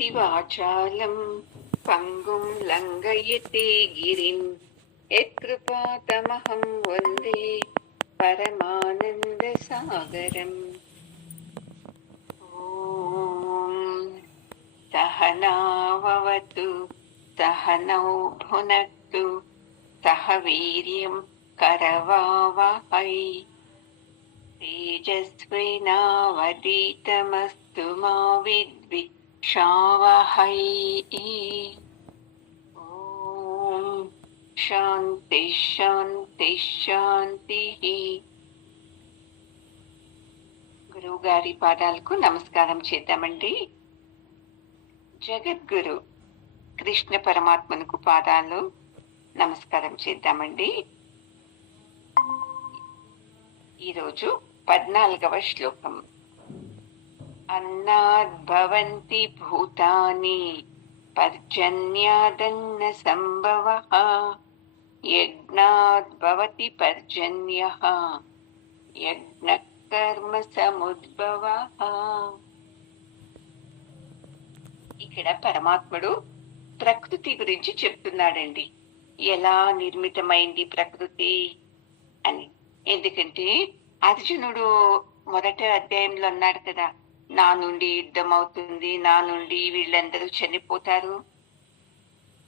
यति वाचालं पङ्गुं लङ्घयते गिरिं यत्कृपातमहं वन्दे परमानन्दसागरम्। ॐ सहनाववतु सहनौ भुनक्तु सह वीर्यं करवावहै तेजस्विनावधीतमस्तु मा विद्विषावहै। ॐ శాంతి శాంతి శాంతి. గురువు గారి పాదాలకు నమస్కారం చేద్దామండి. జగద్గురు కృష్ణ పరమాత్మకు పాదాలు నమస్కారం చేద్దామండి. ఈరోజు 14వ శ్లోకం. అన్నాద్భవంతి భూతాని పర్జన్యాదన్న సంభవః యజ్ఞాద్భవతి పర్జన్యః యజ్ఞకర్మ సముద్భవః. ఇక్కడ పరమాత్ముడు ప్రకృతి గురించి చెప్తున్నాడండి. ఎలా నిర్మితమైంది ప్రకృతి అని. ఎందుకంటే అర్జునుడు మొదటి అధ్యాయంలో అన్నాడు కదా, నా నుండి యుద్ధం అవుతుంది, నా నుండి వీళ్ళందరూ చనిపోతారు,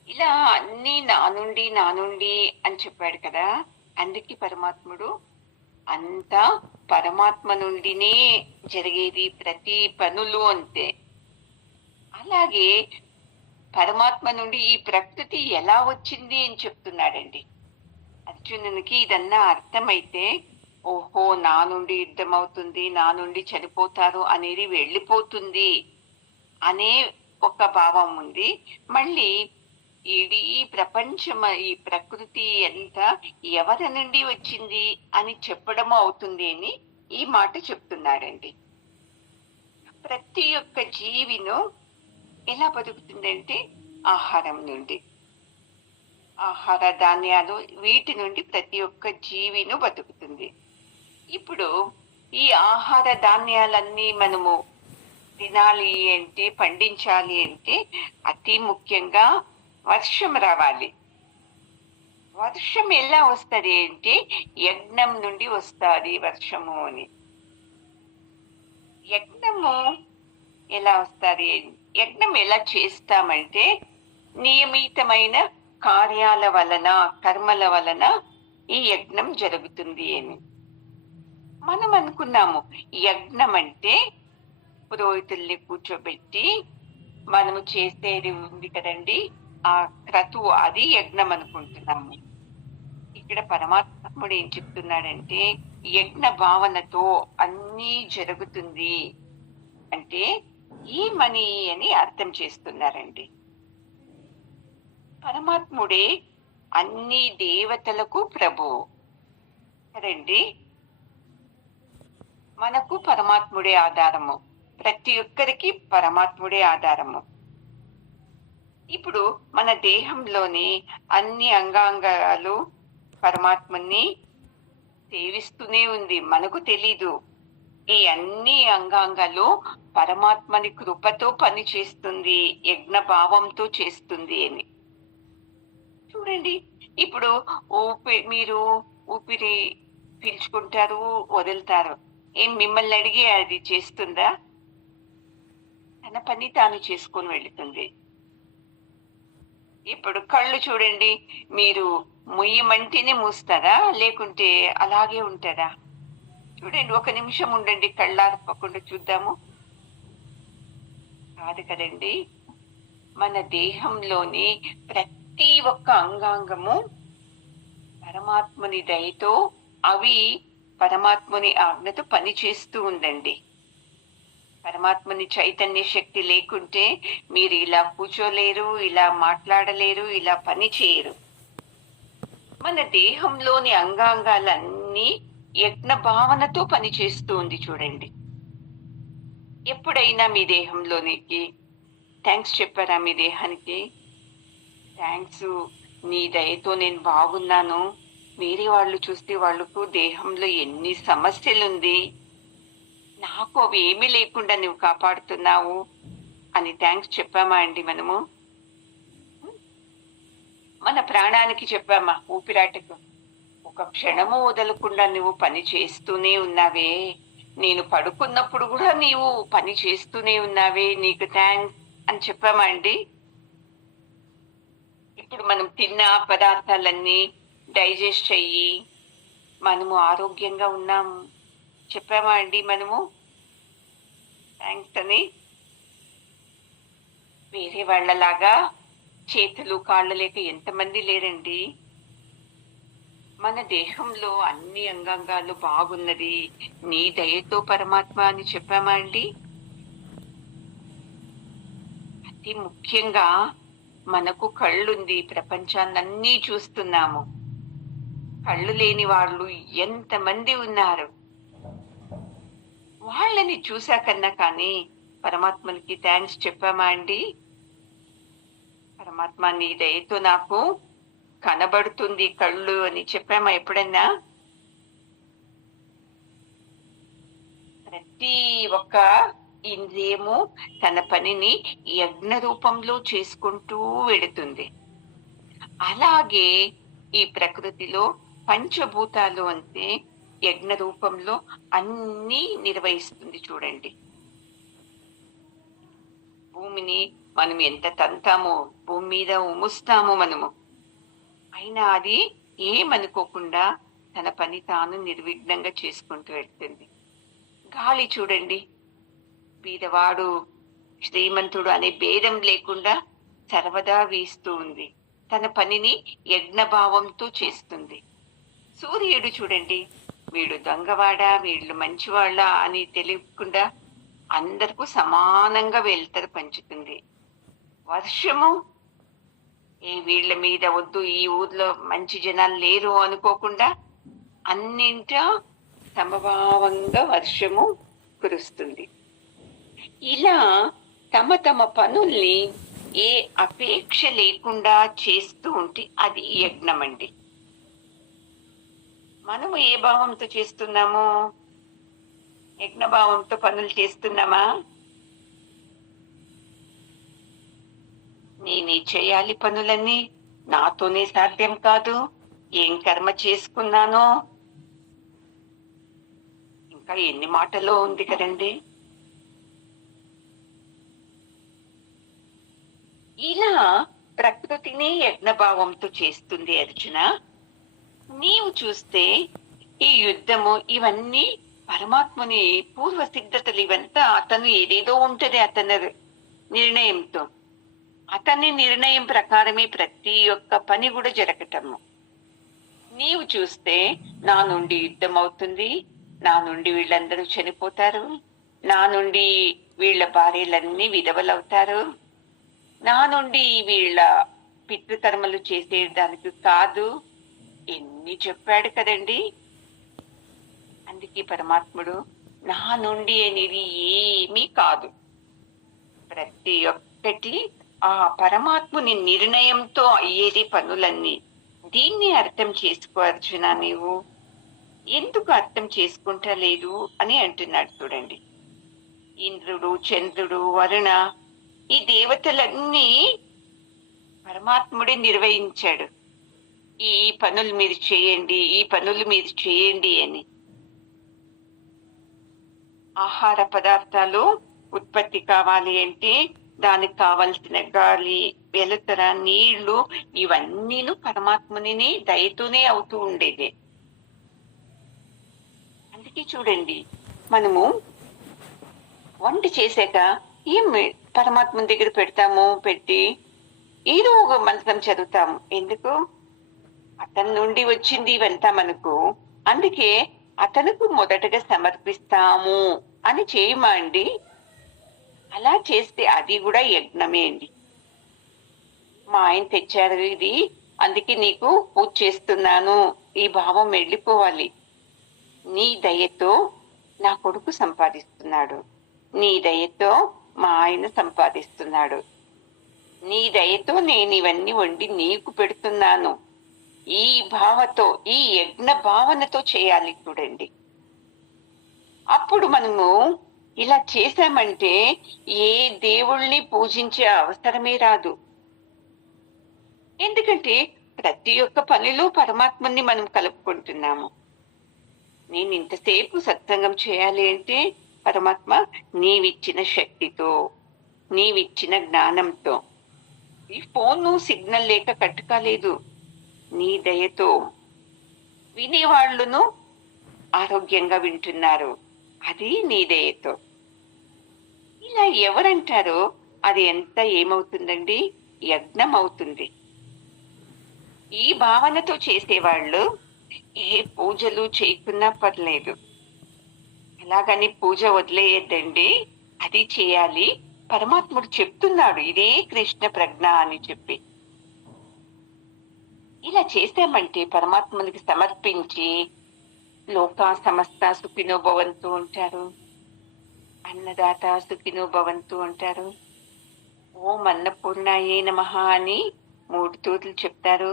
ఇలా అన్ని నా నుండి అని చెప్పాడు కదా. అందుకే పరమాత్ముడు అంతా పరమాత్మ నుండినే జరిగేది, ప్రతి పనులు అంతే. అలాగే పరమాత్మ నుండి ఈ ప్రకృతి ఎలా వచ్చింది అని చెప్తున్నాడండి. అర్జునునికి ఇదన్నా అర్థమైతే, ఓహో నా నుండి యుద్ధం అవుతుంది, నా నుండి చనిపోతారు అనేది వెళ్ళిపోతుంది అనే ఒక భావం ఉంది. మళ్ళీ ఈ ప్రపంచం, ఈ ప్రకృతి ఎంత ఎవరి నుండి వచ్చింది అని చెప్పడము అవుతుంది అని ఈ మాట చెప్తున్నాడండి. ప్రతి ఒక్క జీవిను ఎలా బతుకుతుందంటే ఆహారం నుండి, ఆహార ధాన్యాలు, వీటి నుండి ప్రతి ఒక్క జీవిను బతుకుతుంది. ఇప్పుడు ఈ ఆహార ధాన్యాలన్నీ మనము తినాలి అంటే, పండించాలి అంటే అతి ముఖ్యంగా వర్షం రావాలి. వర్షం ఎలా వస్తుంది అంటే యజ్ఞం నుండి వస్తుంది వర్షము అని. యజ్ఞము ఎలా వస్తుంది, యజ్ఞం ఎలా చేస్తామంటే నియమితమైన కార్యాల వలన, కర్మల వలన ఈ యజ్ఞం జరుగుతుంది అని మనం అనుకున్నాము. యజ్ఞం అంటే పురోహితుల్ని కూర్చోబెట్టి మనము చేసేది ఉంది కదండి, ఆ క్రతువు, అది యజ్ఞం అనుకుంటున్నాము. ఇక్కడ పరమాత్ముడు ఏం చెప్తున్నాడంటే యజ్ఞ భావనతో అన్నీ జరుగుతుంది అంటే ఏమని అని అర్థం చేస్తున్నారండి. పరమాత్ముడే అన్ని దేవతలకు ప్రభువు కదండి. మనకు పరమాత్ముడే ఆధారము, ప్రతి ఒక్కరికి పరమాత్ముడే ఆధారము. ఇప్పుడు మన దేహంలోని అన్ని అంగాంగాలు పరమాత్మని సేవిస్తూనే ఉంది, మనకు తెలీదు. ఈ అన్ని అంగాంగాలు పరమాత్మని కృపతో పని చేస్తుంది, యజ్ఞ భావంతో చేస్తుంది అని. చూడండి, ఇప్పుడు మీరు ఊపిరి పీల్చుకుంటారు, వదులుతారు, ఏం మిమ్మల్ని అడిగి అది చేస్తుందా? తన పని తాను చేసుకొని వెళుతుంది. ఇప్పుడు కళ్ళు చూడండి, మీరు ముయ్యమంటేనే మూస్తారా, లేకుంటే అలాగే ఉంటారా? చూడండి, ఒక నిమిషం ఉండండి, కళ్ళార్పకుండా చూద్దాము. కాదు కదండి. మన దేహంలోని ప్రతి ఒక్క అంగాంగము పరమాత్మని దయతో, అవి పరమాత్మని ఆజ్ఞతో పని చేస్తూ ఉందండి. పరమాత్మని చైతన్య శక్తి లేకుంటే మీరు ఇలా కూర్చోలేరు, ఇలా మాట్లాడలేరు, ఇలా పని చేయరు. మన దేహంలోని అంగాంగాలన్నీ యజ్ఞ భావనతో పని చేస్తూ ఉంది. చూడండి, ఎప్పుడైనా మీ దేహంలోనికి థ్యాంక్స్ చెప్పారా? మీ దేహానికి థ్యాంక్స్, నీ దయతో నేను బాగున్నాను. వేరే వాళ్ళు చూస్తే వాళ్ళకు దేహంలో ఎన్ని సమస్యలుంది, నాకు అవి ఏమీ లేకుండా నువ్వు కాపాడుతున్నావు అని థ్యాంక్స్ చెప్పామా అండి మనము? మన ప్రాణానికి చెప్పామా, ఊపిరాటకు? ఒక క్షణము వదలకుండా నువ్వు పని చేస్తూనే ఉన్నావే, నేను పడుకున్నప్పుడు కూడా నీవు పని చేస్తూనే ఉన్నావే, నీకు థ్యాంక్స్ అని చెప్పామా అండి? ఇప్పుడు మనం తిన్న పదార్థాలన్నీ డైజెస్ట్ అయ్యి మనము ఆరోగ్యంగా ఉన్నాము, చెప్పామా అండి మనము థ్యాంక్స్ అని? వేరే వాళ్ళలాగా చేతులు కాళ్ళు లేక ఎంతమంది లేరండి. మన దేహంలో అన్ని అంగాంగాలు బాగున్నది, నీ దయతో పరమాత్మ అని చెప్పామా అండి? అతి ముఖ్యంగా మనకు కళ్ళుంది, ప్రపంచాన్నన్నీ చూస్తున్నాము. కళ్ళు లేని వాళ్ళు ఎంతమంది ఉన్నారు. వాళ్ళని చూశాకన్నా కానీ పరమాత్మనికి థ్యాంక్స్ చెప్పామా అండి? పరమాత్మ నీ దయతో నాకు కనబడుతుంది కళ్ళు అని చెప్పామా ఎప్పుడన్నా? ప్రతి ఒక్క ఇంద్రియము తన పనిని యజ్ఞ రూపంలో చేసుకుంటూ వెడుతుంది. అలాగే ఈ ప్రకృతిలో పంచభూతాలు అంటే యజ్ఞ రూపంలో అన్నీ నిర్వహిస్తుంది చూడండి. భూమిని మనం ఎంత తంతామో, భూమి మీద ఉముస్తామో మనము, అయినా అది ఏమనుకోకుండా తన పని తాను నిర్విఘ్నంగా చేసుకుంటూ వెళ్తుంది. గాలి చూడండి, బీదవాడు శ్రీమంతుడు అనే భేదం లేకుండా సర్వదా వీస్తూ ఉంది, తన పనిని యజ్ఞభావంతో చేస్తుంది. సూర్యుడు చూడండి, వీడు దొంగవాడా వీళ్ళు మంచివాళ్ళ అని తెలియకుండా అందరికీ సమానంగా వెళ్తారు పంచుతుంది. వర్షము వీళ్ళ మీద వద్దు, ఈ ఊర్లో మంచి జనాలు లేరు అనుకోకుండా అన్నింట సమభావంగా వర్షము కురుస్తుంది. ఇలా తమ తమ పనుల్ని ఏ అపేక్ష లేకుండా చేస్తూ ఉంటే అది యజ్ఞం అండి. మనము ఏ భావంతో చేస్తున్నాము? యజ్ఞభావంతో పనులు చేస్తున్నామా? నేనే చేయాలి పనులన్నీ, నాతోనే సాధ్యం కాదు, ఏం కర్మ చేసుకున్నానో, ఇంకా ఎన్ని మాటలో ఉంది కదండి. ఇలా ప్రకృతిని యజ్ఞభావంతో చేస్తుంది అర్జున. నీవు చూస్తే ఈ యుద్ధము ఇవన్నీ పరమాత్ముని పూర్వ సిద్ధతలు, ఇవంతా అతను ఏదేదో ఉంటది అతని నిర్ణయంతో, అతని నిర్ణయం ప్రకారమే ప్రతి ఒక్క పని కూడా జరగటము. నీవు చూస్తే నా నుండి యుద్ధం అవుతుంది, నా నుండి వీళ్ళందరూ చనిపోతారు, నా నుండి వీళ్ళ భార్యలన్నీ విధవలవుతారు, నా నుండి వీళ్ళ పితృకర్మలు చేసేదానికి కాదు, ఎన్ని చెప్పాడు కదండి. అందుకే పరమాత్ముడు నా నుండి అనేది ఏమీ కాదు, ప్రతి ఒక్కటి ఆ పరమాత్ముని నిర్ణయంతో అయ్యేది పనులన్నీ. దీన్ని అర్థం చేసుకో అర్జున, నీవు ఎందుకు అర్థం చేసుకుంటా లేదు అని అంటున్నాడు చూడండి. ఇంద్రుడు, చంద్రుడు, వరుణ, ఈ దేవతలన్నీ పరమాత్ముడే నిర్వహించాడు. ఈ పనులు మీరు చేయండి, ఈ పనులు మీరు చేయండి అని. ఆహార పదార్థాలు ఉత్పత్తి కావాలి అంటే దానికి కావలసిన గాలి, వెలుతుర, నీళ్లు ఇవన్నీను పరమాత్ముని దయతోనే అవుతూ ఉండేది. అందుకే చూడండి, మనము వంట చేశాక ఏం పరమాత్ముని దగ్గర పెడతాము, పెట్టి ఏదో ఒక మంత్రం చదువుతాము. ఎందుకు? అతని నుండి వచ్చింది ఇవంతా మనకు, అందుకే అతనుకు మొదటగా సమర్పిస్తాము అని చేయమా అండి? అలా చేస్తే అది కూడా యజ్ఞమే అండి. మా ఆయన తెచ్చారు ఇది, అందుకే నీకు పూజ చేస్తున్నాను, ఈ భావం వెళ్ళిపోవాలి. నీ దయతో నా కొడుకు సంపాదిస్తున్నాడు, నీ దయతో మా ఆయన సంపాదిస్తున్నాడు, నీ దయతో నేను ఇవన్నీ వండి నీకు పెడుతున్నాను, ఈ భావతో, ఈ యజ్ఞ భావనతో చేయాలి చూడండి. అప్పుడు మనము ఇలా చేశామంటే ఏ దేవుళ్ళని పూజించే అవసరమే రాదు. ఎందుకంటే ప్రతి ఒక్క పనిలో పరమాత్మని మనం కలుపుకుంటున్నాము. నేను ఇంతసేపు సత్సంగం చేయాలి అంటే పరమాత్మ నీవిచ్చిన శక్తితో, నీవిచ్చిన జ్ఞానంతో. ఈ ఫోను సిగ్నల్ లేక కట్ కాలేదు. నీ దయతో వినేవాళ్ళును ఆరోగ్యంగా వింటున్నారు. అది నీ దయతో. ఇలా ఎవరంటారో అది ఎంత ఏమవుతుందండి? యజ్ఞం అవుతుంది. ఈ భావనతో చేసేవాళ్ళు ఏ పూజలు చేయకున్నా పర్లేదు. అలాగని పూజ వదిలేయద్దండి. అది చేయాలి. పరమాత్ముడు చెప్తున్నాడు ఇదే కృష్ణ ప్రజ్ఞ అని చెప్పి. ఇలా చేసామంటే పరమాత్మునికి సమర్పించి లోకా సమస్త సుఖినో భవంతు అంటారు. అన్నదాత సుఖినో భవంతు అంటారు. ఓం అన్నపూర్ణాయే నమః అని 3 తూర్లు చెప్తారు.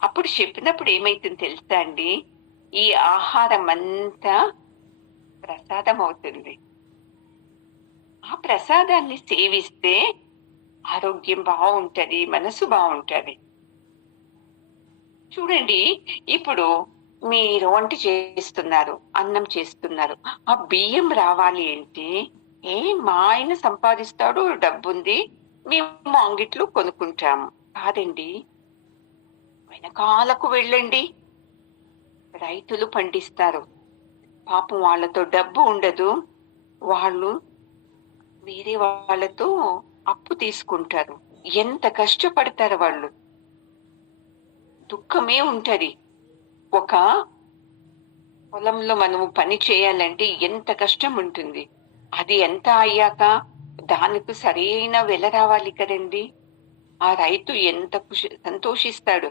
అప్పుడు చెప్పినప్పుడు ఏమైతుంది తెలుసా అండి? ఈ ఆహారం అంతా ప్రసాదం అవుతుంది. ఆ ప్రసాదాన్ని సేవిస్తే ఆరోగ్యం బాగుంటది, మనసు బాగుంటది. చూడండి, ఇప్పుడు మీరు వంట చేస్తున్నారు, అన్నం చేస్తున్నారు. ఆ బియ్యం రావాలి అంటే మా ఆయన సంపాదిస్తాడు, డబ్బుంది, మేము అంగిట్లో కొనుక్కుంటాము. కాదండి, వెనకాలకు వెళ్ళండి. రైతులు పండిస్తారు. పాపం వాళ్ళతో డబ్బు ఉండదు. వాళ్ళు వేరే వాళ్ళతో అప్పు తీసుకుంటారు. ఎంత కష్టపడతారు వాళ్ళు. దుఃఖమే ఉంటది. ఒక పొలంలో మనము పని చేయాలంటే ఎంత కష్టం ఉంటుంది. అది ఎంత అయ్యాక దానికి సరైన వెల రావాలి కదండి. ఆ రైతు ఎంత సంతోషిస్తాడు.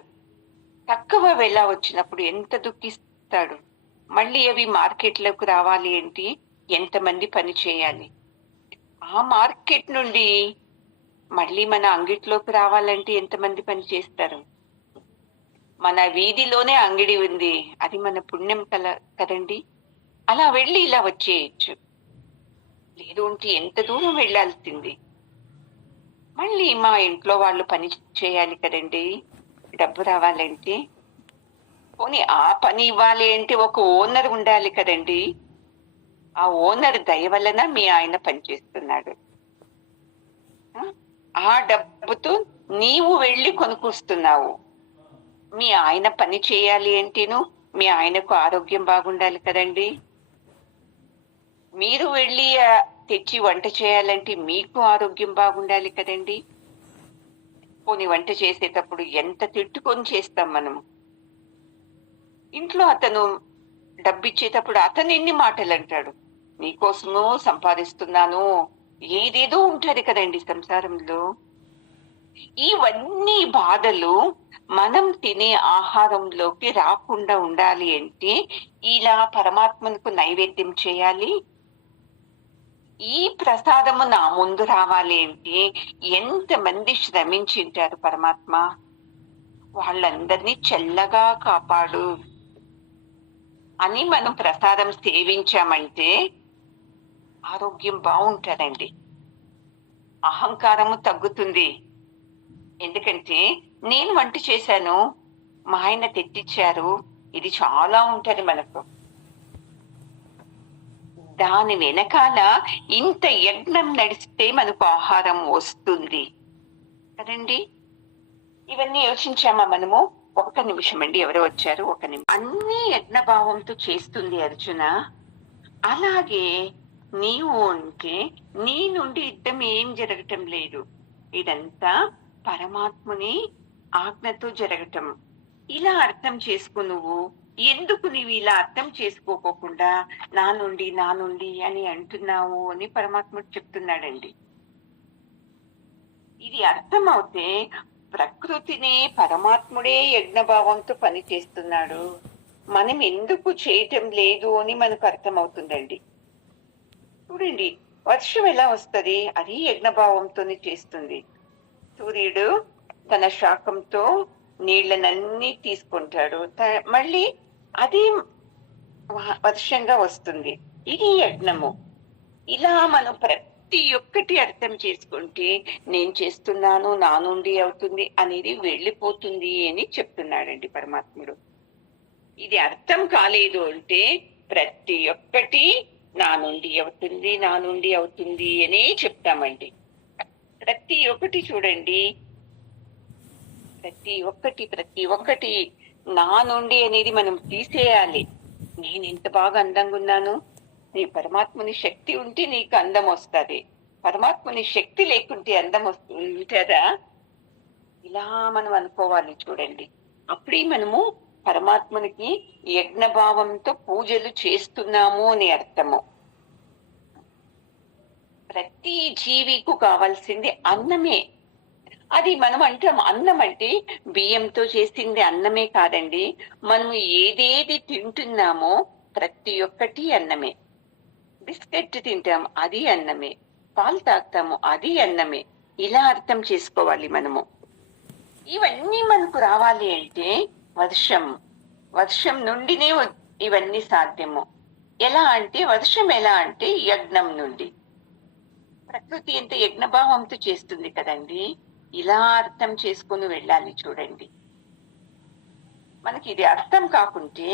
తక్కువ వెల వచ్చినప్పుడు ఎంత దుఃఖిస్తాడు. మళ్ళీ అవి మార్కెట్లోకి రావాలి ఏంటి, ఎంతమంది పని చేయాలి. ఆ మార్కెట్ నుండి మళ్ళీ మన అంగిట్లోకి రావాలంటే ఎంతమంది పని చేస్తారు. మన వీధిలోనే అంగడి ఉంది, అది మన పుణ్యం కదండి. అలా వెళ్ళి ఇలా వచ్చేయచ్చు. లేదు అంటే ఎంత దూరం వెళ్లాల్సింది. మళ్ళీ మా ఇంట్లో వాళ్ళు పని చేయాలి కదండి, డబ్బు రావాలంటే. పోనీ ఆ పని ఇవ్వాలి అంటే ఒక ఓనర్ ఉండాలి కదండి. ఆ ఓనర్ దయ వలన మీ ఆయన పనిచేస్తున్నాడు. ఆ డబ్బుతో నీవు వెళ్ళి కొనుక్కొస్తున్నావు. మీ ఆయన పని చేయాలి అంటేను మీ ఆయనకు ఆరోగ్యం బాగుండాలి కదండి. మీరు వెళ్ళి తెచ్చి వంట చేయాలంటే మీకు ఆరోగ్యం బాగుండాలి కదండి. పోనీ వంట చేసేటప్పుడు ఎంత తిట్టుకొని చేస్తాం మనము. ఇంట్లో అతను డబ్బిచ్చేటప్పుడు అతను ఎన్ని మాటలు అంటాడు. నీకోసము సంపాదిస్తున్నాను, ఏదేదో ఉంటది కదండి సంసారంలో. ఇవన్నీ బాధలు మనం తినే ఆహారంలోకి రాకుండా ఉండాలి అంటే ఇలా పరమాత్మకు నైవేద్యం చేయాలి. ఈ ప్రసాదము నా ముందు రావాలి అంటే ఎంతమంది శ్రమించింటారు పరమాత్మ. వాళ్ళందరినీ చల్లగా కాపాడు అని మనం ప్రసాదం సేవించామంటే ఆరోగ్యం బాగుంటుందండి. అహంకారము తగ్గుతుంది. ఎందుకంటే నేను వంట చేశాను, మా ఆయన తెచ్చిచ్చారు, ఇది చాలా ఉంటది మనకు. దాని వెనకాల ఇంత యజ్ఞం నడిస్తే మనకు ఆహారం వస్తుంది కదండి. ఇవన్నీ యోచించామా మనము? ఒక్క నిమిషం అండి, ఎవరో వచ్చారు, ఒక నిమిషం. అన్ని యజ్ఞభావంతో చేస్తుంది అర్జున. అలాగే నీవు అంటే నీ నుండి యుద్ధం ఏం జరగటం లేదు. ఇదంతా పరమాత్ముని ఆజ్ఞతో జరగటం. ఇలా అర్థం చేసుకో. నువ్వు ఎందుకు నీవు ఇలా అర్థం చేసుకోకుండా నా నుండి అని అంటున్నావు అని పరమాత్ముడు చెప్తున్నాడండి. ఇది అర్థం అవుతే ప్రకృతిని పరమాత్ముడే యజ్ఞభావంతో పని చేస్తున్నాడు, మనం ఎందుకు చేయటం లేదు అని మనకు అర్థమవుతుందండి. చూడండి, వర్షం ఎలా వస్తుంది? అది యజ్ఞభావంతోనే చేస్తుంది. సూర్యుడు తన శాకంతో నీళ్లనన్నీ తీసుకుంటాడు, మళ్ళీ అది వర్షంగా వస్తుంది. ఇది యజ్ఞము. ఇలా మనం ప్రతి ఒక్కటి అర్థం చేసుకుంటే నేను చేస్తున్నాను నా నుండి అవుతుంది అనేది వెళ్ళిపోతుంది అని చెప్తున్నాడండి పరమాత్ముడు. ఇది అర్థం కాలేదు అంటే ప్రతి ఒక్కటి నా నుండి అవుతుంది నా నుండి అవుతుంది అనే చెప్తామండి. ప్రతి ఒక్కటి చూడండి, ప్రతి ఒక్కటి నా నుండి అనేది మనం తీసేయాలి. నేను ఎంత బాగా అందంగా ఉన్నాను, నీ పరమాత్ముని శక్తి ఉంటే నీకు అందం వస్తుంది, పరమాత్ముని శక్తి లేకుంటే అందం ఉంటుందా? ఇలా మనం అనుకోవాలి చూడండి. అప్పుడే మనము పరమాత్మునికి యజ్ఞభావంతో పూజలు చేస్తున్నాము అని అర్థము. ప్రతి జీవికు కావాల్సింది అన్నమే. అది మనం అంటాం అన్నం అంటే బియ్యంతో చేసింది అన్నమే కాదండి. మనము ఏదేది తింటున్నామో ప్రతి ఒక్కటి అన్నమే. బిస్కెట్ తింటాం, అది అన్నమే. పాలు తాగుతాము, అది అన్నమే. ఇలా అర్థం చేసుకోవాలి మనము. ఇవన్నీ మనకు రావాలి అంటే వర్షం నుండినే ఇవన్నీ సాధ్యము. ఎలా అంటే యజ్ఞం నుండి. ప్రకృతి ఎంత యజ్ఞభావంతో చేస్తుంది కదండి. ఇలా అర్థం చేసుకుని వెళ్ళాలి చూడండి. మనకి ఇది అర్థం కాకుంటే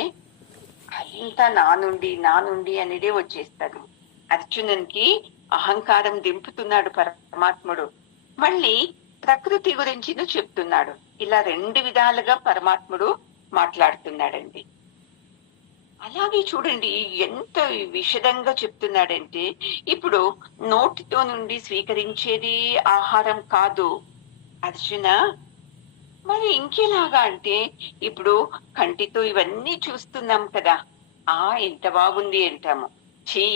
అంతా నా నుండి అనేదే వచ్చేస్తారు. అర్జునునికి అహంకారం దింపుతున్నాడు పరమాత్ముడు. మళ్ళీ ప్రకృతి గురించి చెప్తున్నాడు. ఇలా రెండు విధాలుగా పరమాత్ముడు మాట్లాడుతున్నాడండి. అలాగే చూడండి ఎంత విషదంగా చెప్తున్నాడంటే, ఇప్పుడు నోటితో నుండి స్వీకరించేది ఆహారం కాదు అర్జున, మరి ఇంకేలాగా అంటే ఇప్పుడు కంటితో ఇవన్నీ చూస్తున్నాం కదా, ఎంత బాగుంది అంటాము,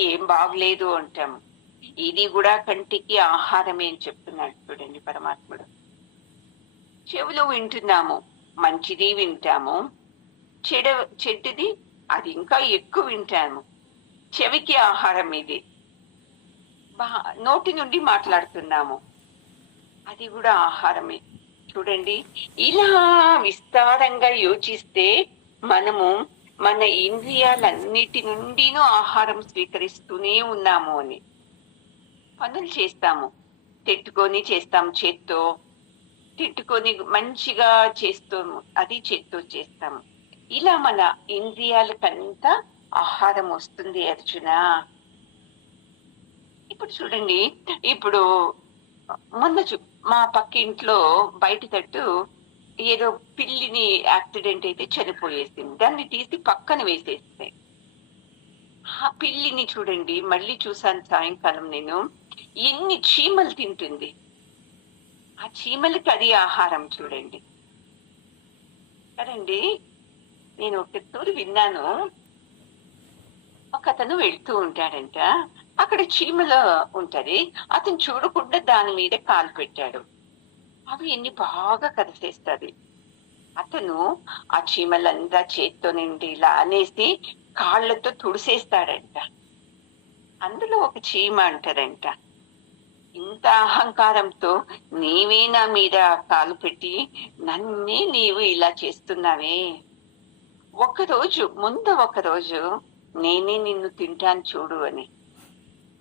ఏం బాగలేదు అంటాము. ఇది కూడా కంటికి ఆహారమే అని చెప్తున్నాడు చూడండి పరమాత్ముడు. చెవులో వింటున్నాము, మంచిది వింటాము, చెడ్డది అది ఇంకా ఎక్కువ వింటాము. చెవికి ఆహారం ఇది. నోటి నుండి మాట్లాడుతున్నాము, అది కూడా ఆహారమే. చూడండి ఇలా విస్తారంగా యోచిస్తే మనము మన ఇంద్రియాలన్నిటి నుండినూ ఆహారం స్వీకరిస్తూనే ఉన్నాము అని. పనులు చేస్తాము, చేస్తాము, చేత్తో తిట్టుకొని మంచిగా చేస్తాము, అది చేత్తో చేస్తాము. ఇలా మన ఇంద్రియాలకంతా ఆహారం వస్తుంది అర్జున. ఇప్పుడు చూడండి, ఇప్పుడు మొన్న మా పక్క ఇంట్లో బయట తట్టు ఏదో పిల్లిని యాక్సిడెంట్ అయితే చనిపోయేసింది. దాన్ని తీసి పక్కన వేసేస్తే ఆ పిల్లిని చూడండి, మళ్ళీ చూసాను సాయంకాలం నేను, ఎన్ని చీమలు తింటుంది. ఆ చీమలకి అది ఆహారం చూడండి కదండి. నేను ఒక తూరి విన్నాను, ఒక అతను వెళ్తూ ఉంటాడంట, అక్కడ చీమలు ఉంటది, అతను చూడకుండా దాని మీద కాలు పెట్టాడు. అవి ఎన్ని బాగా కరిసేస్తుంది. అతను ఆ చీమలంతా చేత్తో నిండి ఇలా అనేసి కాళ్ళతో తుడిసేస్తాడంట. అందులో ఒక చీమ అంటారంట, ఇంత అహంకారంతో నీవే నా మీద కాలు పెట్టి నన్నే నీవు ఇలా చేస్తున్నావే, ఒకరోజు నేనే నిన్ను తింటాను చూడు అని.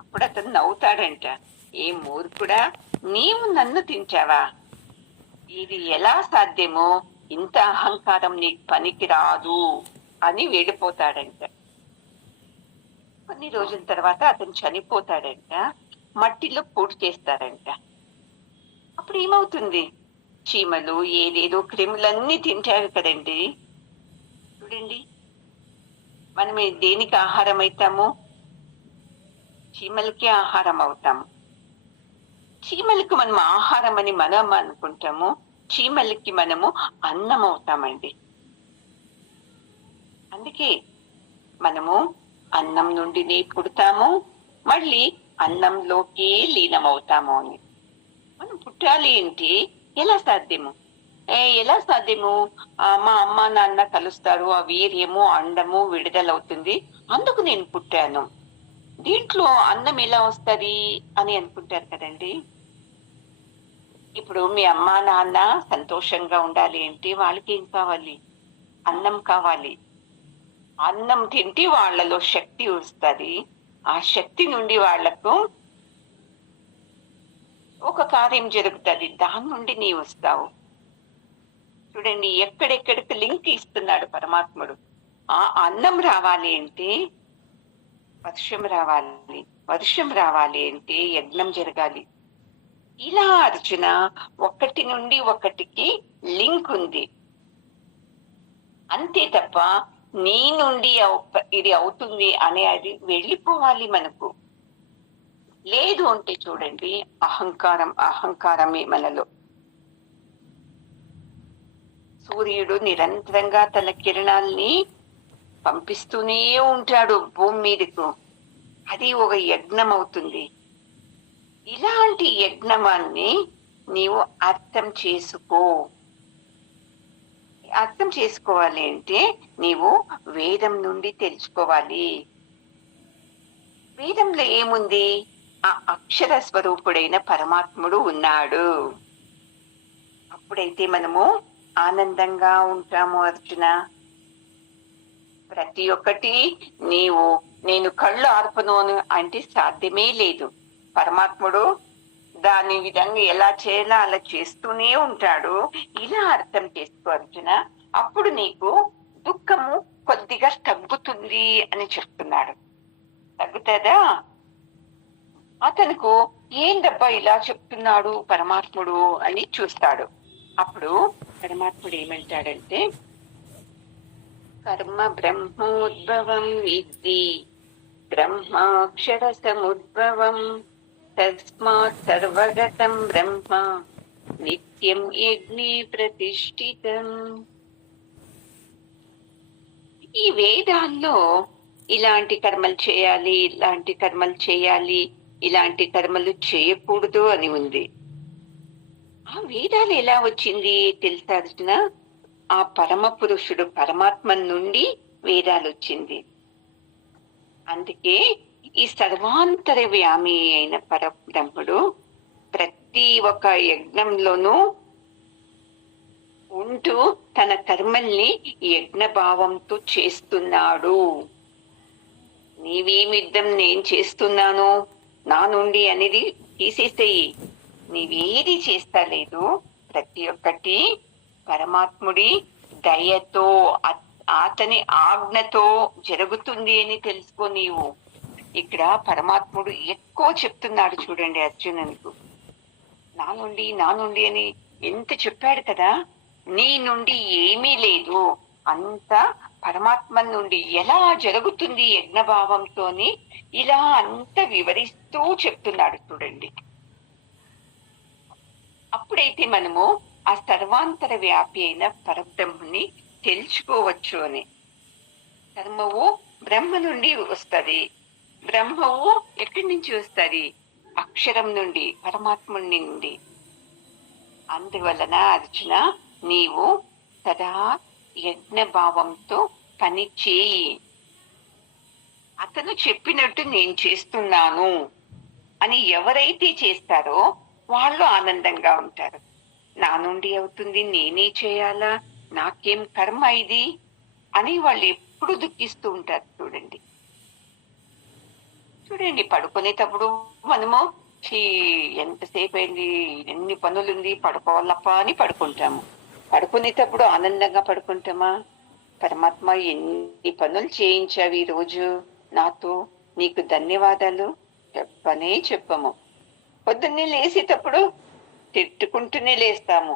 అప్పుడు అతను నవ్వుతాడంట, ఏ మూర్ఖుడా, నీవు నన్ను తింటావా, ఇది ఎలా సాధ్యమో, ఇంత అహంకారం నీకు పనికి రాదు అని వెళ్ళిపోతాడంట. కొన్ని రోజుల తర్వాత అతను చనిపోతాడంట, మట్టిలో పూర్తి చేస్తారంట. అప్పుడు ఏమవుతుంది, చీమలు ఏదేదో క్రిములన్నీ తింటారు కదండి. చూడండి, మనం దేనికి ఆహారం అవుతాము, చీమలకి ఆహారం అవుతాము. చీమలకు మనం ఆహారం అని మనం అనుకుంటాము, చీమలకి మనము అన్నం అవుతామండి. అందుకే మనము అన్నం నుండినే పుడతాము, మళ్ళీ అన్నంలోకి లీనమవుతాము అని. మనం పుట్టాలి అంటే ఎలా సాధ్యము? మా అమ్మ నాన్న కలుస్తారు, ఆ వీర్యము అండము విడుదలవుతుంది, అందుకు నేను పుట్టాను, దీంట్లో అన్నం ఎలా వస్తుంది అని అనుకుంటారు కదండి. ఇప్పుడు మీ అమ్మా నాన్న సంతోషంగా ఉండాలి అంటే వాళ్ళకి ఏం కావాలి, అన్నం కావాలి. అన్నం తింటే వాళ్ళలో శక్తి వస్తుంది, ఆ శక్తి నుండి వాళ్లకు ఒక కార్యం జరుగుతుంది, దాని నుండి నీ వస్తావు. చూడండి ఎక్కడెక్కడికి లింక్ ఇస్తున్నాడు పరమాత్ముడు. ఆ అన్నం రావాలి అంటే వర్షం రావాలి, వర్షం రావాలి అంటే యజ్ఞం జరగాలి. ఇలా అర్జున ఒకటి నుండి ఒకటికి లింక్ ఉంది, అంతే తప్ప నీ నుండి ఇది అవుతుంది అనే అది వెళ్ళిపోవాలి మనకు. లేదు అంటే చూడండి అహంకారమే మనలో. సూర్యుడు నిరంతరంగా తన కిరణాల్ని పంపిస్తూనే ఉంటాడు భూమి మీదకు, అది ఒక యజ్ఞం అవుతుంది. ఇలాంటి యజ్ఞమాన్ని నీవు అర్థం చేసుకోవాలి అంటే నీవు వేదం నుండి తెలుసుకోవాలి. వేదంలో ఏముంది? ఆ అక్షర స్వరూపుడైన పరమాత్ముడు ఉన్నాడు. అప్పుడైతే మనము ఆనందంగా ఉంటాము అర్జున. ప్రతి ఒక్కటి నేను కళ్ళు ఆర్పను అంటే సాధ్యమే లేదు. పరమాత్ముడు దాని విధంగా ఎలా చేయాలో అలా చేస్తూనే ఉంటాడు. ఇలా అర్థం చేసుకో అర్జున, అప్పుడు నీకు దుఃఖము కొద్దిగా తగ్గుతుంది అని చెప్తున్నాడు. తగ్గుతుందా? అతనుకు ఏందబ్బా ఇలా చెప్తున్నాడు పరమాత్ముడు అని చూస్తాడు. అప్పుడు పరమాత్ముడు ఏమంటాడంటే, కర్మ బ్రహ్మోద్భవం విద్ధి బ్రహ్మాక్షర సముద్భవం తస్మాత్ సర్వగతం బ్రహ్మ నిత్యం యజ్ఞే ప్రతిష్ఠితం. ఈ వేదాల్లో ఇలాంటి కర్మలు చేయాలి, ఇలాంటి కర్మలు చేయాలి, ఇలాంటి కర్మలు చేయకూడదు అని ఉంది. ఆ వేదాలు ఎలా వచ్చింది తెలుసా అర్జున? ఆ పరమ పురుషుడు పరమాత్మ నుండి వేదాలు వచ్చింది. అందుకే ఈ సర్వాంతర వ్యామి అయిన పరబ్రహ్ముడు ప్రతి ఒక్క యజ్ఞంలోనూ ఉంటూ తన కర్మల్ని యజ్ఞ భావంతో చేస్తున్నాడు. నీవేమి యుద్ధం నేను చేస్తున్నాను నా నుండి అనేది తీసేసేయి. నీవేది చేస్తా లేదు, ప్రతి ఒక్కటి పరమాత్ముడి దయతో అతని ఆజ్ఞతో జరుగుతుంది అని తెలుసుకో. నీవు ఇక్కడ పరమాత్ముడు ఎక్కువ చెప్తున్నాడు చూడండి అర్జునునికి. నా నుండి అని ఎంత చెప్పాడు కదా. నీ నుండి ఏమీ లేదు, అంత పరమాత్మ నుండి ఎలా జరుగుతుంది యజ్ఞభావంతోని ఇలా అంత వివరిస్తూ చెప్తున్నాడు చూడండి. అప్పుడైతే మనము ఆ సర్వాంతర వ్యాపి అయిన పరబ్రహ్మని తెలుసుకోవచ్చు అని. కర్మవు బ్రహ్మ నుండి వస్తుంది. బ్రహ్మవు ఎక్కడి నుంచి వస్తుంది? అక్షరం నుండి, పరమాత్ముడి నుండి. అందువలన అర్జున నీవు సదా యజ్ఞ భావంతో పని చేయి. అతను చెప్పినట్టు నేను చేస్తున్నాను అని ఎవరైతే చేస్తారో వాళ్ళు ఆనందంగా ఉంటారు. నా నుండి అవుతుంది, నేనే చేయాలా, నాకేం కర్మ ఇది అని వాళ్ళు ఎప్పుడు దుఃఖిస్తూ ఉంటారు చూడండి. పడుకునేటప్పుడు మనము ఎంతసేపు అయింది, ఎన్ని పనులుంది, పడుకోవాలప్పా అని పడుకుంటాము. పడుకునేటప్పుడు ఆనందంగా పడుకుంటామా? పరమాత్మ ఎన్ని పనులు చేయించావు ఈ రోజు నాతో, నీకు ధన్యవాదాలు చెప్పము. పొద్దున్నే లేసేటప్పుడు తిట్టుకుంటూనే లేస్తాము.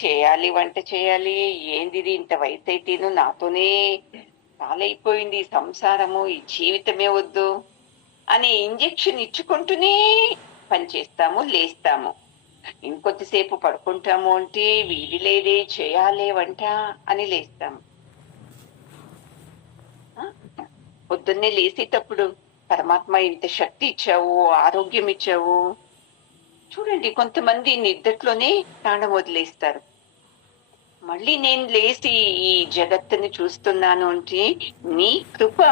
చేయాలి, వంట చేయాలి, ఏంది ఇంత వయసు అయితేను నాతోనే చాలైపోయింది సంసారము, ఈ జీవితమే వద్దు అని ఇంజెక్షన్ ఇచ్చుకుంటూనే పనిచేస్తాము, లేస్తాము. ఇంకొద్దిసేపు పడుకుంటాము అంటే వీడి లేదే, చేయాలే వంట అని లేస్తాము. పొద్దున్నే లేసేటప్పుడు పరమాత్మ ఇంత శక్తి ఇచ్చావు, ఆరోగ్యం ఇచ్చావు. చూడండి, కొంతమంది నిద్రలోనే ప్రాణం వదిలేస్తారు. మళ్ళీ నేను లేచి ఈ జగత్తుని చూస్తున్నాను అంటే నీ కృప,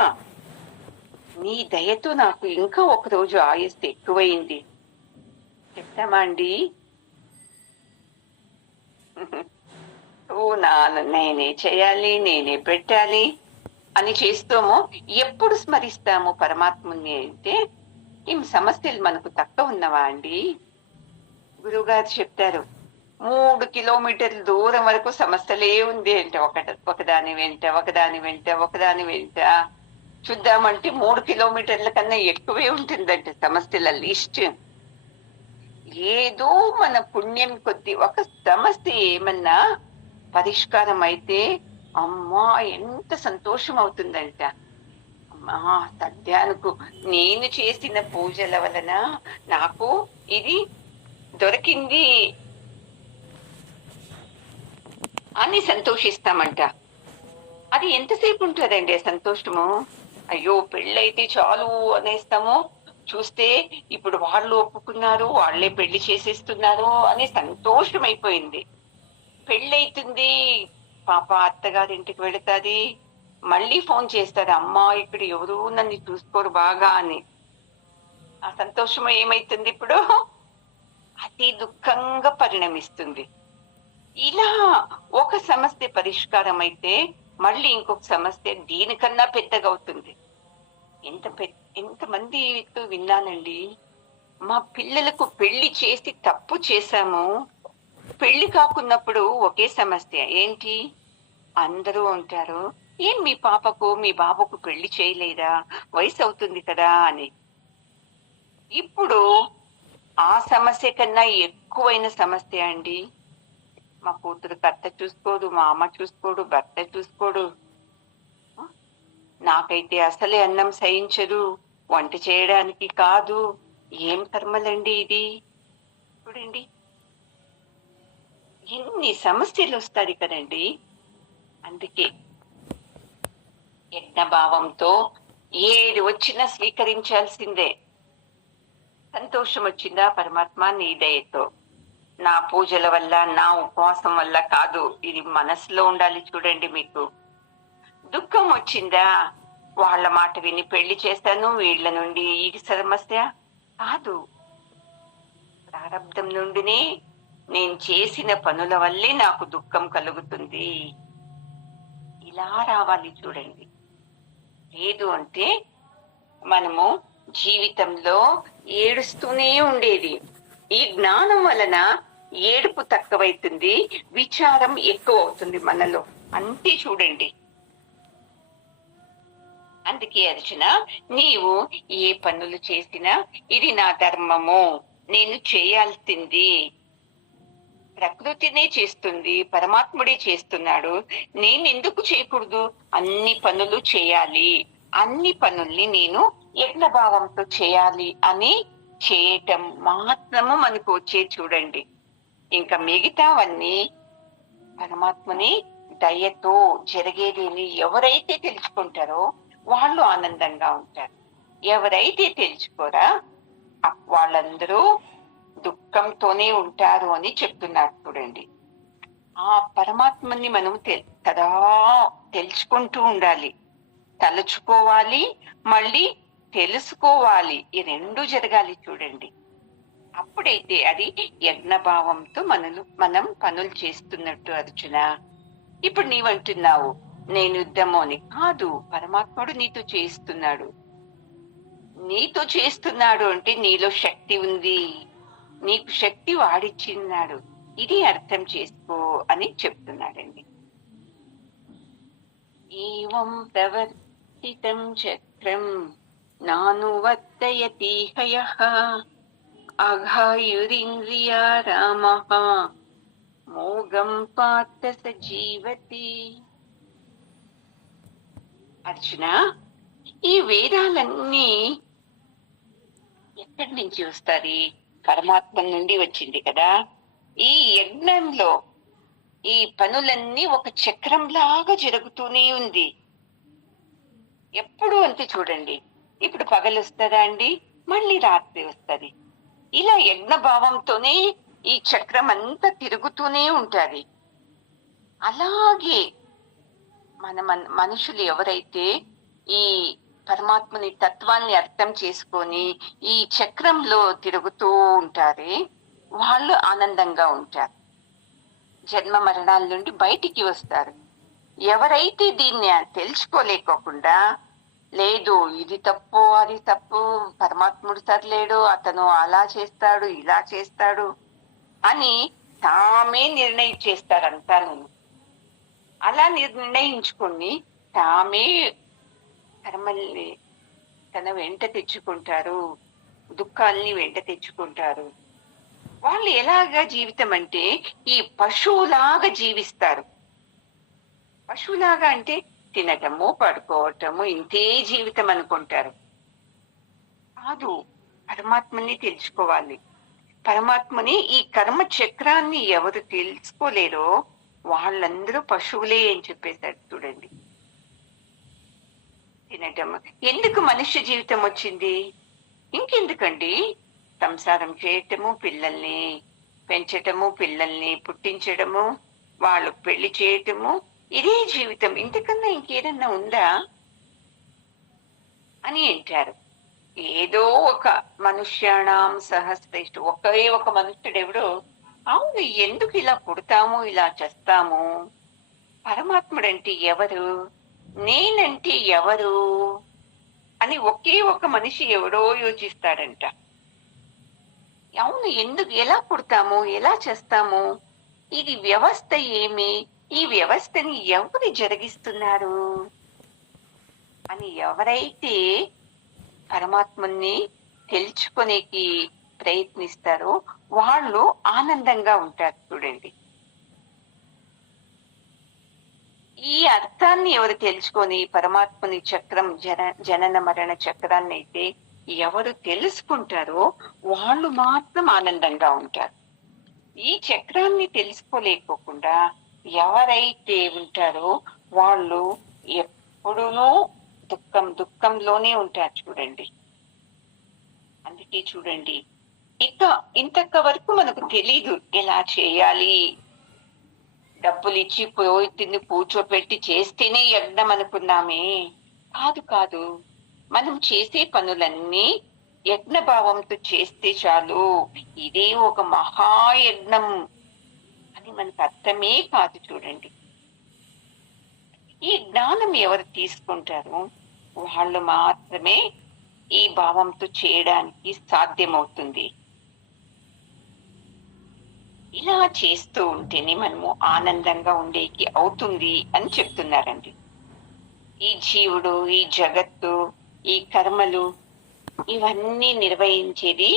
నీ దయతో నాకు ఇంకా ఒకరోజు ఆయుస్సు ఎక్కువైంది. చెప్తామా అండి? నేనే చేయాలి, నేనే పెట్టాలి, అని చేస్తామో ఎప్పుడు స్మరిస్తాము పరమాత్ముని అంటే ఏం సమస్యలు మనకు తక్కువ ఉన్నవా అండి? గురువుగారు చెప్తారు 3 కిలోమీటర్ల దూరం వరకు సమస్యలే ఉంది అంటే ఒకదాని వెంట ఒకదాని వెంట ఒకదాని వెంట చూద్దామంటే 3 కిలోమీటర్ల కన్నా ఎక్కువే ఉంటుందంటే సమస్యల లిస్ట్. ఏదో మన పుణ్యం కొద్ది ఒక సమస్య ఏమన్నా పరిష్కారం అయితే అమ్మా ఎంత సంతోషం అవుతుందంట. అమ్మా సద్యానికి నేను చేసిన పూజల వలన నాకు ఇది దొరికింది అని సంతోషిస్తామంట. అది ఎంతసేపు ఉంటుందండి సంతోషము? అయ్యో పెళ్ళైతే చాలు అనేస్తాము, చూస్తే ఇప్పుడు వాళ్ళు ఒప్పుకున్నారు, వాళ్ళే పెళ్లి చేసేస్తున్నారు అని సంతోషం అయిపోయింది. పెళ్ళైతుంది, పాప అత్తగారింటికి వెళుతుంది, మళ్ళీ ఫోన్ చేస్తారు, అమ్మా ఇక్కడ ఎవరు నన్ను చూసుకోరు బాగా అని. ఆ సంతోషం ఏమైతుంది ఇప్పుడు? అతి దుఃఖంగా పరిణమిస్తుంది. ఇలా ఒక సమస్య పరిష్కారం అయితే మళ్ళీ ఇంకొక సమస్య దీనికన్నా పెద్దగా అవుతుంది. ఎంతమందితో విన్నానండి, మా పిల్లలకు పెళ్లి చేసి తప్పు చేశాము, పెళ్లి కాకున్నప్పుడు ఒకే సమస్య ఏంటి, అందరూ ఉంటారు ఏం మీ పాపకు మీ బాబుకు పెళ్లి చేయలేదా, వయసు అవుతుంది కదా అని. ఇప్పుడు ఆ సమస్య కన్నా ఎక్కువైన సమస్య అండి, మా కూతురు భర్త చూసుకోడు, మా అమ్మ చూసుకోడు, భర్త చూసుకోడు, నాకైతే అసలే అన్నం సహించదు, వంట చేయడానికి కాదు. ఏం కర్మలండి ఇది? చూడండి ఎన్ని సమస్యలు వస్తాయి కదండి. అందుకే యజ్ఞభావంతో ఏది వచ్చినా స్వీకరించాల్సిందే. సంతోషం వచ్చిందా పరమాత్మ నీ దయతో, నా పూజల వల్ల నా ఉపవాసం వల్ల కాదు, ఇది మనసులో ఉండాలి. చూడండి మీకు దుఃఖం వచ్చిందా, వాళ్ళ మాట విని పెళ్లి చేస్తాను, వీళ్ళ నుండి ఈ సమస్య కాదు, ప్రారంధం నుండినే నేను చేసిన పనుల వల్లే నాకు దుఃఖం కలుగుతుంది. ఇలా రావాలి చూడండి. లేదు అంటే మనము జీవితంలో ఏడుస్తూనే ఉండేది. ఈ జ్ఞానం వలన ఏడుపు తక్కువైతుంది, విచారం ఎక్కువ అవుతుంది మనలో. అంతే చూడండి. అందుకే అర్జున, నీవు ఏ పనులు చేసినా ఇది నా ధర్మము, నేను చేయాల్సింది. ప్రకృతినే చేస్తుంది, పరమాత్ముడే చేస్తున్నాడు, నేను ఎందుకు చేయకూడదు? అన్ని పనులు చేయాలి, అన్ని పనుల్ని నేను యజ్ఞభావంతో చేయాలి అని చేయటం మాత్రము మనకు వచ్చే చూడండి. ఇంకా మిగతావన్నీ పరమాత్మని దయతో జరిగేది ఎవరైతే తెలుసుకుంటారో వాళ్ళు ఆనందంగా ఉంటారు. ఎవరైతే తెలుసుకోరా వాళ్ళందరూ దుఃఖంతోనే ఉంటారు అని చెప్తున్నారు చూడండి. ఆ పరమాత్మని మనం కదా తెలుసుకుంటూ ఉండాలి, తలుచుకోవాలి, మళ్ళీ తెలుసుకోవాలి. ఈ రెండు జరగాలి చూడండి. అప్పుడైతే అది యజ్ఞభావంతో మనం పనులు చేస్తున్నట్టు. అర్జున, ఇప్పుడు నీవంటున్నావు నేను యుద్ధము అని. కాదు, పరమాత్ముడు నీతో చేస్తున్నాడు. నీతో చేస్తున్నాడు అంటే నీలో శక్తి ఉంది, నీకు శక్తి వాడిచ్చిన్నాడు, ఇది అర్థం చేసుకో అని చెప్తున్నాడండి. ఏవం ప్రవర్తితం చక్రం నానువర్తయతి హయః అఘాయురింద్రియా రామః మోగం పార్థ సజీవతి. అర్జున, ఈ వేదాలన్నీ ఎక్కడి నుంచి వస్తాయి? పరమాత్మ నుండి వచ్చింది కదా. ఈ యజ్ఞంలో ఈ పనులన్నీ ఒక చక్రం లాగా జరుగుతూనే ఉంది. ఎప్పుడు అంతే చూడండి. ఇప్పుడు పగలు వస్తుందా అండి, మళ్ళీ రాత్రి వస్తుంది. ఇలా యజ్ఞ భావంతోనే ఈ చక్రం అంతా తిరుగుతూనే ఉంటది. అలాగే మనుషులు ఎవరైతే ఈ పరమాత్మని తత్వాన్ని అర్థం చేసుకొని ఈ చక్రంలో తిరుగుతూ ఉంటారే వాళ్ళు ఆనందంగా ఉంటారు, జన్మ మరణాల నుండి బయటికి వస్తారు. ఎవరైతే దీన్ని తెలుసుకోలేకోకుండా, లేదు ఇది తప్పు అది తప్పు, పరమాత్ముడు సరిలేడు, అతను అలా చేస్తాడు ఇలా చేస్తాడు అని తామే నిర్ణయించేస్తారంతాను. అలా నిర్ణయించుకుని తామే కర్మల్ని తన వెంట తెచ్చుకుంటారు, దుఃఖాల్ని వెంట తెచ్చుకుంటారు. వాళ్ళు ఎలాగా జీవితం అంటే ఈ పశువులాగా జీవిస్తారు. పశువులాగా అంటే తినటము పడుకోవటము ఇంతే జీవితం అనుకుంటారు. కాదు, పరమాత్మని తెలుసుకోవాలి. పరమాత్మని ఈ కర్మ చక్రాన్ని ఎవరు తెలుసుకోలేరో వాళ్ళందరూ పశువులే అని చెప్పేశాడు చూడండి. తినటం ఎందుకు మనుష్య జీవితం వచ్చింది? ఇంకెందుకండి? సంసారం చేయటము, పిల్లల్ని పెంచటము, పిల్లల్ని పుట్టించడము, వాళ్ళు పెళ్లి చేయటము, ఇదే జీవితం. ఇంతకన్నా ఇంకేదన్నా ఉందా అని అంటారు. ఏదో ఒక మనుష్యాణం సహస్రేష్ఠ, ఒకే ఒక మనుష్యుడు ఎవడో, అవును ఎందుకు ఇలా పుడతాము ఇలా చేస్తాము, పరమాత్ముడంటే ఎవరు, నేనంటే ఎవరు అని ఒకే ఒక మనిషి ఎవడో యోచిస్తాడంట. అవును ఎందుకు, ఎలా పుడతాము ఎలా చేస్తాము, ఇది వ్యవస్థ ఏమి, ఈ వ్యవస్థని ఎవరు జరిగిస్తున్నారు అని ఎవరైతే పరమాత్మని తెలుసుకునేకి ప్రయత్నిస్తారో వాళ్ళు ఆనందంగా ఉంటారు చూడండి. ఈ అర్థాన్ని ఎవరు తెలుసుకొని పరమాత్మని చక్రం జనన మరణ చక్రాన్ని అయితే ఎవరు తెలుసుకుంటారో వాళ్ళు మాత్రం ఆనందంగా ఉంటారు. ఈ చక్రాన్ని తెలుసుకోలేకోకుండా ఎవరైతే ఉంటారో వాళ్ళు ఎప్పుడూనూ దుఃఖంలోనే ఉంటారు చూడండి. అందుకే చూడండి, ఇక ఇంతక వరకు మనకు తెలీదు ఎలా చేయాలి. డబ్బులు ఇచ్చి పోయితిని కూర్చోపెట్టి చేస్తేనే యజ్ఞం అనుకున్నామే. కాదు కాదు, మనం చేసే పనులన్నీ యజ్ఞ భావంతో చేస్తే చాలు, ఇదే ఒక మహాయజ్ఞం అని మనకు అర్థమే కాదు చూడండి. ఈ జ్ఞానం ఎవరు తీసుకుంటారో వాళ్ళు మాత్రమే ఈ భావంతో చేయడానికి సాధ్యమవుతుంది. ఇలా చేస్తూ ఉంటేనే మనము ఆనందంగా ఉండేకి అవుతుంది అని చెప్తున్నారండి. ఈ జీవుడు, ఈ జగత్తు, ఈ కర్మలు ఇవన్నీ నిర్వహించేది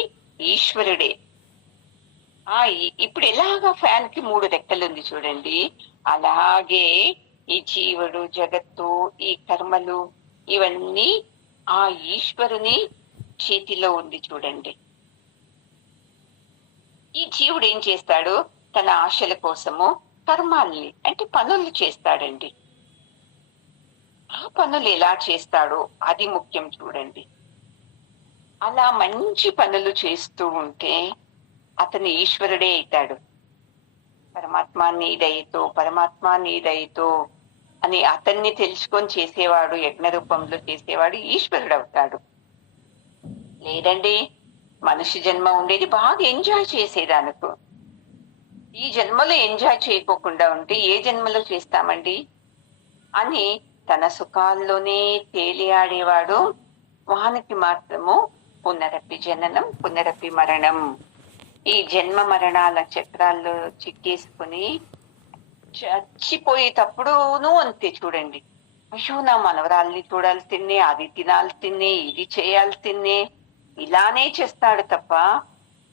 ఈశ్వరుడే. ఇప్పుడు ఎలాగా ఫ్యాన్ కి 3 రెక్కలుంది చూడండి, అలాగే ఈ జీవుడు, జగత్తు, ఈ కర్మలు ఇవన్నీ ఆ ఈశ్వరుని చేతిలో ఉంది చూడండి. ఈ జీవుడు ఏం చేస్తాడు? తన ఆశల కోసము కర్మాల్ని అంటే పనులు చేస్తాడండి. ఆ పనులు ఎలా చేస్తాడో అది ముఖ్యం చూడండి. అలా మంచి పనులు చేస్తూ ఉంటే అతను ఈశ్వరుడే అవుతాడు. పరమాత్మ నీ దయతో, పరమాత్మ నీ దయతో అని అతన్ని తెలుసుకొని చేసేవాడు, యజ్ఞ రూపంలో చేసేవాడు ఈశ్వరుడు అవుతాడు. లేదండి, మనిషి జన్మ ఉండేది బాగా ఎంజాయ్ చేసేదానికి. ఈ జన్మలో ఎంజాయ్ చేయకోకుండా ఉంటే ఏ జన్మలో చేస్తామండి అని తన సుఖాల్లోనే తేలియాడేవాడు. వానికి మాత్రము పునరపి జననం పునరపి మరణం, ఈ జన్మ మరణాల చక్రాల్లో చిక్కేసుకుని చచ్చిపోయేటప్పుడును అంతే చూడండి. అయ్యో నా మనవరాల్ని చూడాల్సిందే, అది తినాల్సిందే, ఇది చేయాల్సిందే, ఇలానే చేస్తాడు తప్ప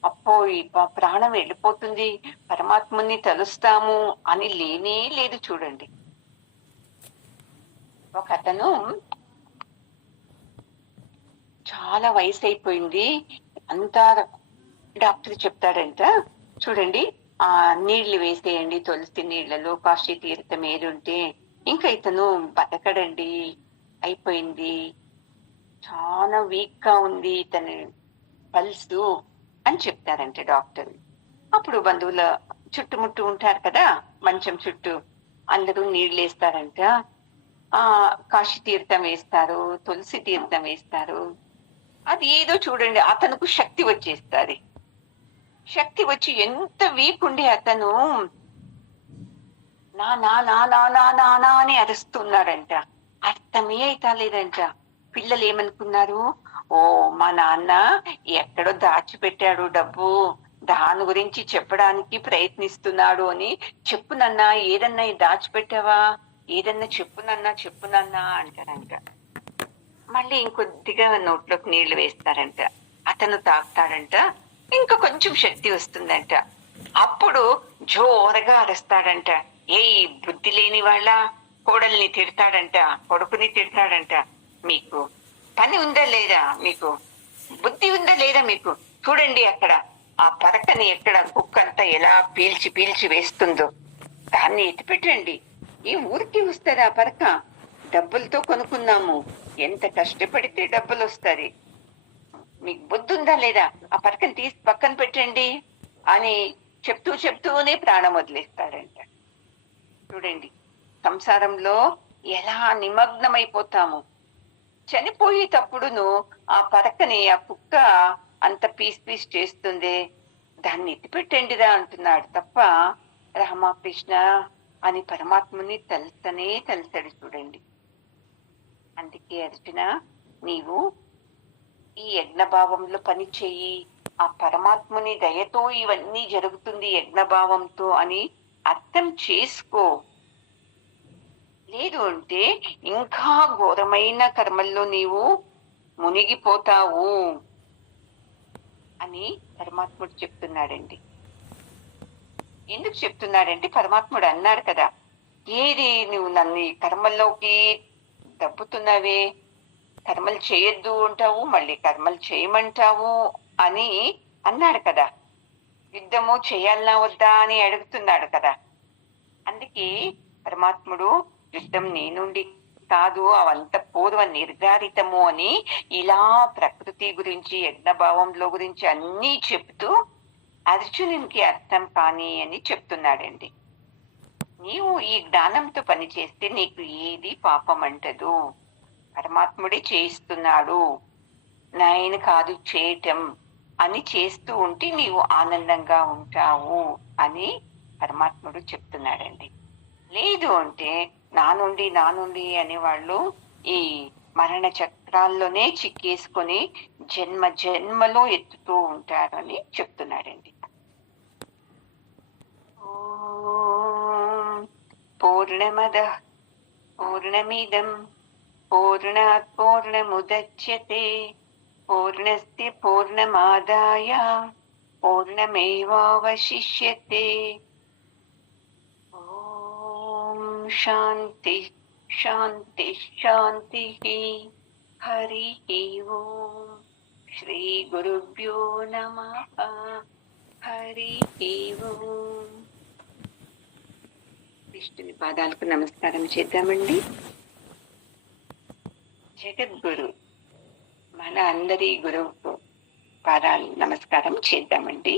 అప్పో ఈ ప్రాణం వెళ్ళిపోతుంది పరమాత్మని తలుస్తాము అని లేనే లేదు చూడండి. ఒక అతను చాలా వయసు అయిపోయింది, అంతా డాక్టర్ చెప్తాడంట, చూడండి నీళ్లు వేసేయండి తులసి నీళ్లలో, కాశీ తీర్థం ఏరుంటే ఇంకా ఇతను బతకడండి, అయిపోయింది, చాలా వీక్ గా ఉంది ఇతని పల్స్ అని చెప్తారంట డాక్టర్. అప్పుడు బంధువుల చుట్టుముట్టు ఉంటారు కదా మంచం చుట్టూ, అందరూ నీళ్లు వేస్తారంట, కాశీ తీర్థం వేస్తారు, తులసి తీర్థం వేస్తారు. అది ఏదో చూడండి అతనుకు శక్తి వచ్చేస్తుంది. శక్తి వచ్చి ఎంత వీక్ ఉండే అతను నా నా నా నా నా నా నా అని అరుస్తున్నాడంట. అర్థమే అయితలేదంట. పిల్లలు ఏమనుకున్నారు, ఓ మా నాన్న ఎక్కడో దాచిపెట్టాడు డబ్బు, దాని గురించి చెప్పడానికి ప్రయత్నిస్తున్నాడు అని, చెప్పు నాన్నా ఏదన్నా దాచిపెట్టావా, ఏదన్నా చెప్పు నాన్నా చెప్పు నాన్నా అంటారంట. మళ్ళీ ఇంకొద్దిగా నోట్లోకి నీళ్లు వేస్తారంట. అతను తాగుతాడంట. ఇంకా కొంచెం శక్తి వస్తుందంట. అప్పుడు జోరగా అరుస్తాడంట. ఏయ్ బుద్ధి లేని వాళ్ళ, కోడల్ని తిడతాడంట, కొడుకుని తిడతాడంట. మీకు పని ఉందా లేదా, మీకు బుద్ధి ఉందా లేదా, మీకు చూడండి అక్కడ ఆ పరకని ఎక్కడ కుక్కంతా ఎలా పీల్చి పీల్చి వేస్తుందో, దాన్ని ఎత్తిపెట్టండి. ఈ ఊరికి వస్తుంది ఆ పరక, డబ్బులతో కొనుక్కున్నాము, ఎంత కష్టపడితే డబ్బులు వస్తుంది, మీకు బుద్ధి ఉందా లేదా, ఆ పరకని తీసి పక్కన పెట్టండి అని చెప్తూనే ప్రాణం వదిలేస్తాడంట. చూడండి సంసారంలో ఎలా నిమగ్నమైపోతాము. చనిపోయేటప్పుడును ఆ పరకని ఆ కుక్క అంత పీస్ పీస్ చేస్తుంది, దాన్ని ఎత్తిపెట్టండిరా అంటున్నాడు తప్ప రామకృష్ణ అని పరమాత్మని తలుస్తాడు. చూడండి, అందుకే అర్జున, నీవు ఈ యజ్ఞభావంలో పని చెయ్యి, ఆ పరమాత్ముని దయతో ఇవన్నీ జరుగుతుంది యజ్ఞభావంతో అని అర్థం చేసుకో. లేదు అంటే ఇంకా ఘోరమైన కర్మల్లో నీవు మునిగిపోతావు అని పరమాత్ముడు చెప్తున్నాడండి. ఎందుకు చెప్తున్నాడంటే పరమాత్ముడు అన్నాడు కదా, ఏది నువ్వు నన్ను ఈ కర్మల్లోకి దబ్బుతున్నావే, కర్మలు చేయొద్దు అంటావు, మళ్ళీ కర్మలు చేయమంటావు అని అన్నాడు కదా. యుద్ధము చేయాలనా వద్దా అని అడుగుతున్నాడు కదా. అందుకే పరమాత్ముడు యుద్ధం నీ నుండి కాదు, అవంత పూర్వ నిర్ధారితము అని ఇలా ప్రకృతి గురించి యజ్ఞభావంలో గురించి అన్నీ చెప్తూ అర్జునునికి అర్థం కాని అని చెప్తున్నాడండి. నీవు ఈ జ్ఞానంతో పని చేస్తే నీకు ఏది పాపం అంటదు, పరమాత్ముడే చేయిస్తున్నాడు, నాయన కాదు చేయటం అని చేస్తూ ఉంటే నీవు ఆనందంగా ఉంటావు అని పరమాత్ముడు చెప్తున్నాడండి. లేదు అంటే నా నుండి అనేవాళ్ళు ఈ మరణ చక్రాల్లోనే చిక్కేసుకొని జన్మలో ఎత్తుతూ ఉంటారు అని చెప్తున్నాడండి. పూర్ణమద పూర్ణమిదం పూర్ణాత్ పూర్ణముదచ్యతే పూర్ణస్య పూర్ణమాదాయ పూర్ణమేవావశిష్యతే. ఓం శాంతి శాంతి శాంతి. హరి ఓం. శ్రీ గురుభ్యో నమః. హరి ఓం. విష్ణుని పాదాలకు నమస్కారం చేద్దామండి. జగద్గురు మన అందరి గురువుకు పాదాలు నమస్కారం చేద్దామండి.